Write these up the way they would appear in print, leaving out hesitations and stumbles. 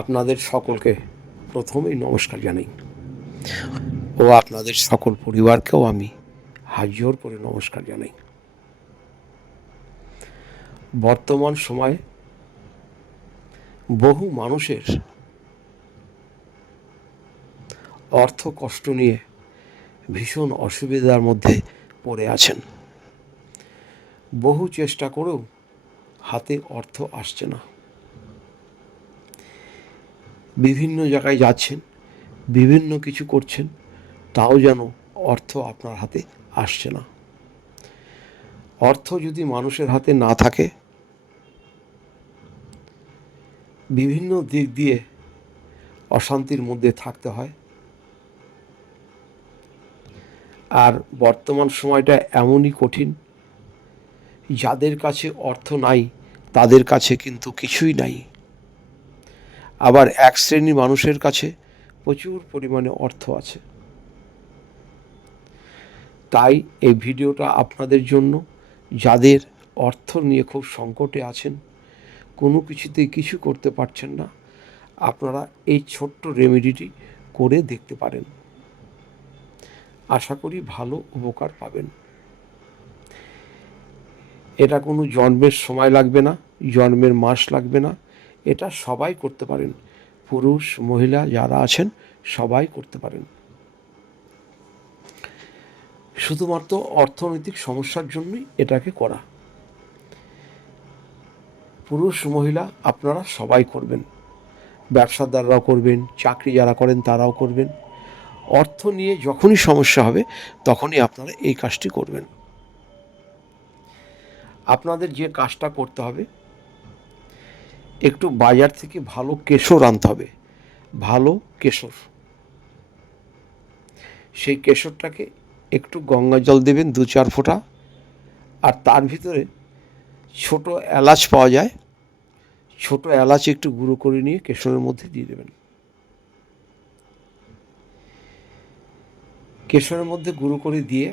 আপনাদের সকলকে প্রথমেই নমস্কার জানাই ও আপনাদের সকল পরিবারকেও আমি হাত জোড় করে নমস্কার জানাই। বর্তমান সময়ে বহু মানুষের অর্থ কষ্ট নিয়ে ভীষণ অসুবিধার মধ্যে পড়ে আছেন। বহু চেষ্টা করেও হাতে অর্থ আসছে না। বিভিন্ন জায়গায় যাচ্ছেন, বিভিন্ন কিছু করছেন, তাও যেন অর্থ আপনার হাতে আসছে না। অর্থ যদি মানুষের হাতে না থাকে, বিভিন্ন দিক দিয়ে অশান্তির মধ্যে থাকতে হয়। আর বর্তমান সময়টা এমনই কঠিন, যাদের কাছে অর্থ নাই তাদের কাছে কিন্তু কিছুই নাই। আবার এক শ্রেণীর মানুষের কাছে প্রচুর পরিমাণে অর্থ আছে। তাই এই ভিডিওটা আপনাদের জন্য, যাদের অর্থ নিয়ে খুব সংকটে আছেন, কোনো কিছুতেই কিছু করতে পারছেন না, আপনারা এই ছোট্ট রেমেডিটি করে দেখতে পারেন। আশা করি ভালো উপকার পাবেন। এটা কোনো জন্মের সময় লাগবে না, জন্মের মাস লাগবে না, এটা সবাই করতে পারেন। পুরুষ মহিলা যারা আছেন সবাই করতে পারেন। শুধুমাত্র অর্থনৈতিক সমস্যার জন্যই এটাকে করা। পুরুষ মহিলা আপনারা সবাই করবেন, ব্যবসাদাররাও করবেন, চাকরি যারা করেন তারাও করবেন। অর্থ নিয়ে যখনই সমস্যা হবে তখনই আপনারা এই কাজটি করবেন। আপনাদের যে কাজটা করতে হবে, একটু বাজার থেকে ভালো কেশর আনতে হবে, ভালো কেশর। সেই কেশরটাকে একটু গঙ্গা জল দেবেন 2-4 ফোঁটা, আর তার ভিতরে ছোট এলাচ পাওয়া যায়, ছোট এলাচ একটু গুঁড়ো করে নিয়ে কেশরের মধ্যে দিয়ে দেবেন। কেশরের মধ্যে গুঁড়ো করে দিয়ে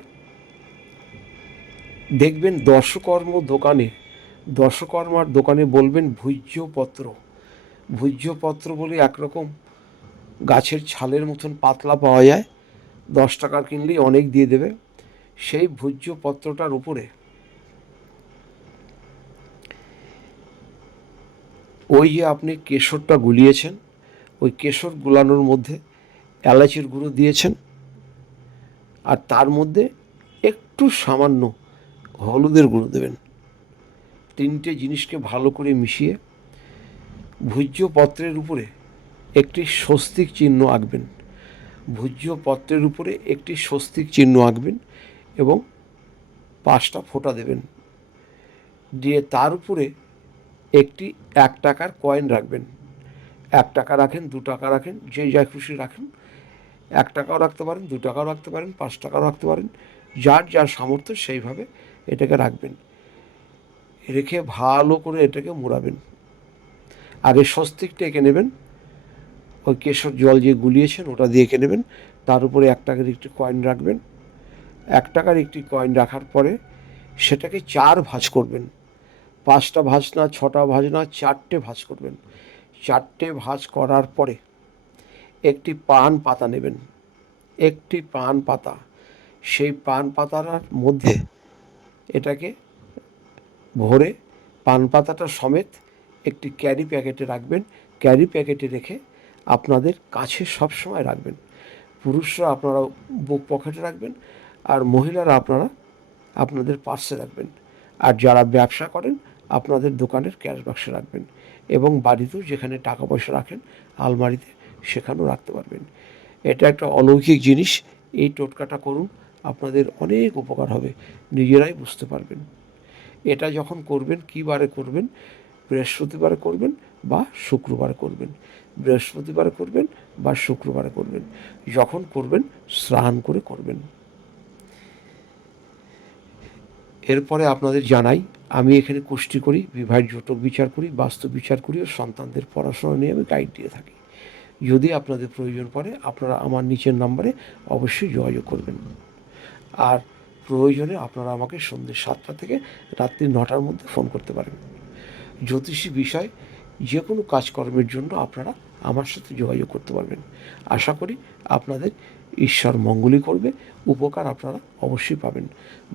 দেখবেন দশকর্মার দোকানে বলবেন ভূজ্যপত্র। ভূজ্যপত্র বলে একরকম গাছের ছালের মতন পাতলা পাওয়া যায়, 10 টাকার কিনলেই অনেক দিয়ে দেবে। সেই ভূজ্যপত্রটার উপরে ওই যে আপনি কেশরটা গুলিয়েছেন, ওই কেশর গুলানোর মধ্যে এলাচের গুঁড়ো দিয়েছেন, আর তার মধ্যে একটু সামান্য হলুদের গুঁড়ো দেবেন। 3টে জিনিসকে ভালো করে মিশিয়ে ভূজ্যপত্রের উপরে একটি স্বস্তিক চিহ্ন আঁকবেন। ভূজ্যপত্রের উপরে একটি স্বস্তিক চিহ্ন আঁকবেন এবং 5টা ফোঁটা দেবেন। দিয়ে তার উপরে একটি 1 টাকার কয়েন রাখবেন। 1 টাকা রাখেন, 2 টাকা রাখেন, যে যা খুশি রাখেন। 1 টাকাও রাখতে পারেন, 2 টাকাও রাখতে পারেন, 5 টাকাও রাখতে পারেন, যার যার সামর্থ্য সেইভাবে এটাকে রাখবেন। রেখে ভালো করে এটাকে মোড়াবেন। আগে স্বস্তিকটা এঁকে নেবেন, ওই কেশর জল যে গুলিয়েছেন ওটা দিয়ে এঁকে নেবেন। তার উপরে 1 টাকার একটি কয়েন রাখবেন। 1 টাকার একটি কয়েন রাখার পরে সেটাকে 4 ভাঁজ করবেন। 5টা ভাঁজ না, 6টা ভাঁজ না, 4টে ভাঁজ করবেন। 4টে ভাঁজ করার পরে একটি পান পাতা নেবেন, একটি পান পাতা। সেই পান পাতার মধ্যে এটাকে ভরে পান পাতাটা সমেত একটি ক্যারি প্যাকেটে রাখবেন। ক্যারি প্যাকেটে রেখে আপনাদের কাছে সবসময় রাখবেন। পুরুষরা আপনারা বুক পকেটে রাখবেন, আর মহিলারা আপনারা আপনাদের পার্সে রাখবেন। আর যারা ব্যবসা করেন আপনাদের দোকানের ক্যাশ বাক্সে রাখবেন, এবং বাড়িতেও যেখানে টাকা পয়সা রাখেন আলমারিতে সেখানেও রাখতে পারবেন। এটা একটা অলৌকিক জিনিস। এই টোটকাটা করুন, আপনাদের অনেক উপকার হবে, নিজেরাই বুঝতে পারবেন। এটা যখন করবেন, কী বারে করবেন? বৃহস্পতিবারে করবেন বা শুক্রবারে করবেন। বৃহস্পতিবারে করবেন বা শুক্রবারে করবেন। যখন করবেন স্নান করে করবেন। এরপরে আপনাদের জানাই, আমি এখানে কুষ্টি করি, বিবাহের জটক বিচার করি, বাস্তু বিচার করি ও সন্তানদের পড়াশোনা নিয়ে আমি গাইড দিয়ে থাকি। যদি আপনাদের প্রয়োজন পড়ে আপনারা আমার নিচের নাম্বারে অবশ্যই যোগাযোগ করবেন। আর প্রয়োজনে আপনারা আমাকে সন্ধ্যে 7টা থেকে রাত্রি 9টার মধ্যে ফোন করতে পারেন। জ্যোতিষী বিষয় যে কোনো কাজকর্মের জন্য আপনারা আমার সাথে যোগাযোগ করতে পারবেন। আশা করি আপনাদের ঈশ্বর মঙ্গলই করবে, উপকার আপনারা অবশ্যই পাবেন।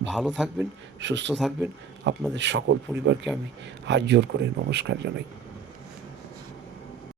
ভালো থাকবেন, সুস্থ থাকবেন। আপনাদের সকল পরিবারকে আমি হাত জোড় করে নমস্কার জানাই।